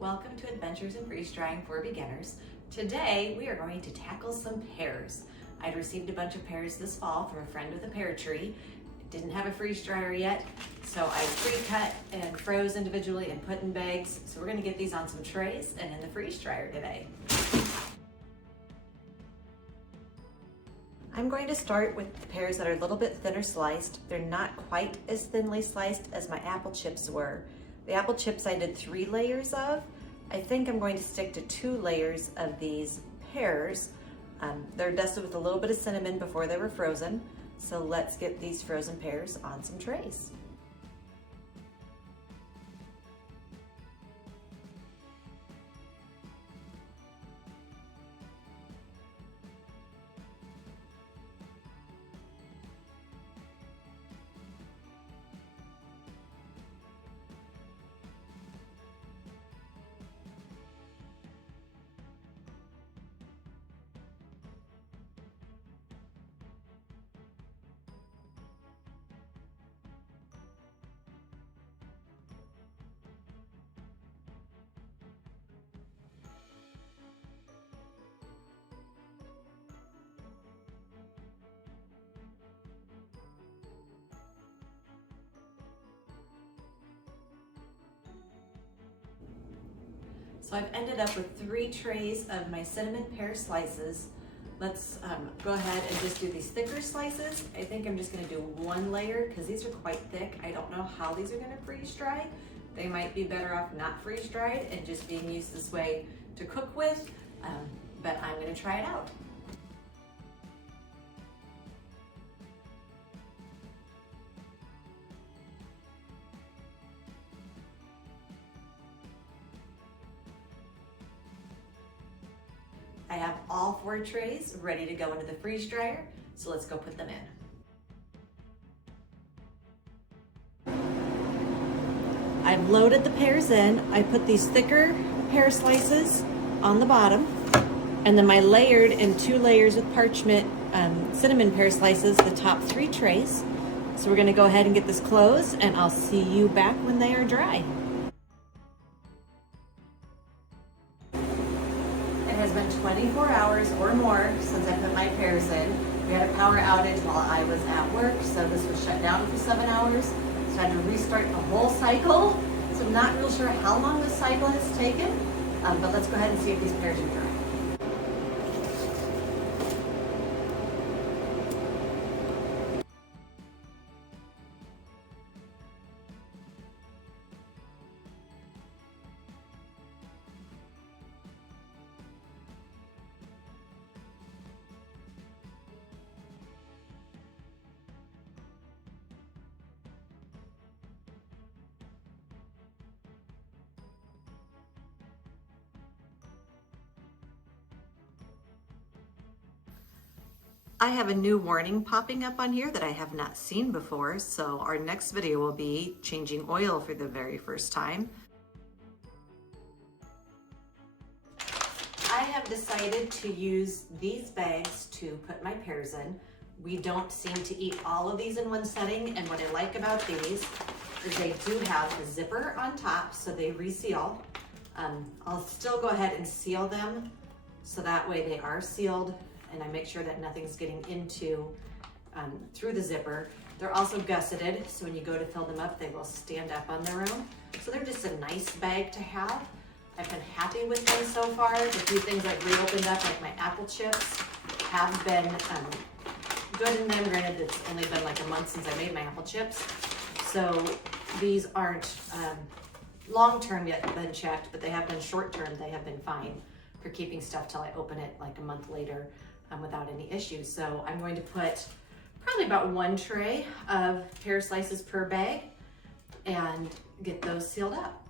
Welcome to Adventures in Freeze Drying for Beginners. Today we are going to tackle some pears. I'd received a bunch of pears this fall from a friend with a pear tree. Didn't have a freeze dryer yet, so I pre-cut and froze individually and put in bags. So we're going to get these on some trays and in the freeze dryer today. I'm going to start with the pears that are a little bit thinner sliced. They're not quite as thinly sliced as my apple chips were. The apple chips I did 3 layers of. I think I'm going to stick to 2 layers of these pears. They're dusted with a little bit of cinnamon before they were frozen. So let's get these frozen pears on some trays. So I've ended up with 3 trays of my cinnamon pear slices. Let's go ahead and just do these thicker slices. I think I'm just gonna do 1 layer because these are quite thick. I don't know how these are gonna freeze dry. They might be better off not freeze dried and just being used this way to cook with, but I'm gonna try it out. I have all 4 trays ready to go into the freeze dryer, so let's go put them in. I've loaded the pears in. I put these thicker pear slices on the bottom, and then my layered in 2 layers with parchment cinnamon pear slices, the top 3 trays. So we're gonna go ahead and get this closed, and I'll see you back when they are dry. It has been 24 hours or more since I put my pears in. We had a power outage while I was at work, so this was shut down for 7 hours. So I had to restart the whole cycle. So I'm not real sure how long this cycle has taken, but let's go ahead and see if these pears are dry. I have a new warning popping up on here that I have not seen before, so our next video will be changing oil for the very first time. I have decided to use these bags to put my pears in. We don't seem to eat all of these in one setting, and what I like about these is they do have a zipper on top, so they reseal. I'll still go ahead and seal them, so that way they are sealed, and I make sure that nothing's getting into through the zipper. They're also gusseted, so when you go to fill them up, they will stand up on their own. So they're just a nice bag to have. I've been happy with them so far. The few things I've reopened up, like my apple chips, have been good in them. Granted, it's only been like a month since I made my apple chips. So these aren't long-term yet been checked, but they have been short-term. They have been fine for keeping stuff till I open it like a month later without any issues. So I'm going to put probably about 1 tray of pear slices per bag and get those sealed up.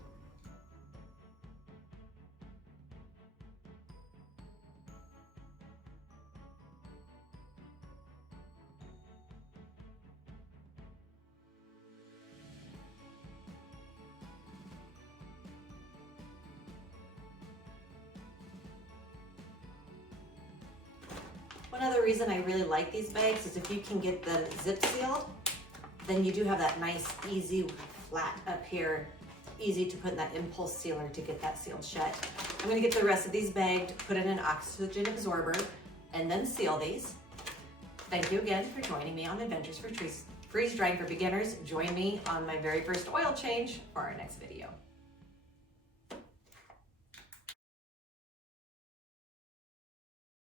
One other reason I really like these bags is if you can get them zip sealed, then you do have that nice, easy flat up here easy to put in that impulse sealer to get that sealed shut. I'm gonna get the rest of these bagged, put in an oxygen absorber, and then seal these. Thank you again for joining me on Adventures for Freeze Drying for Beginners. Join me on my very first oil change for our next video.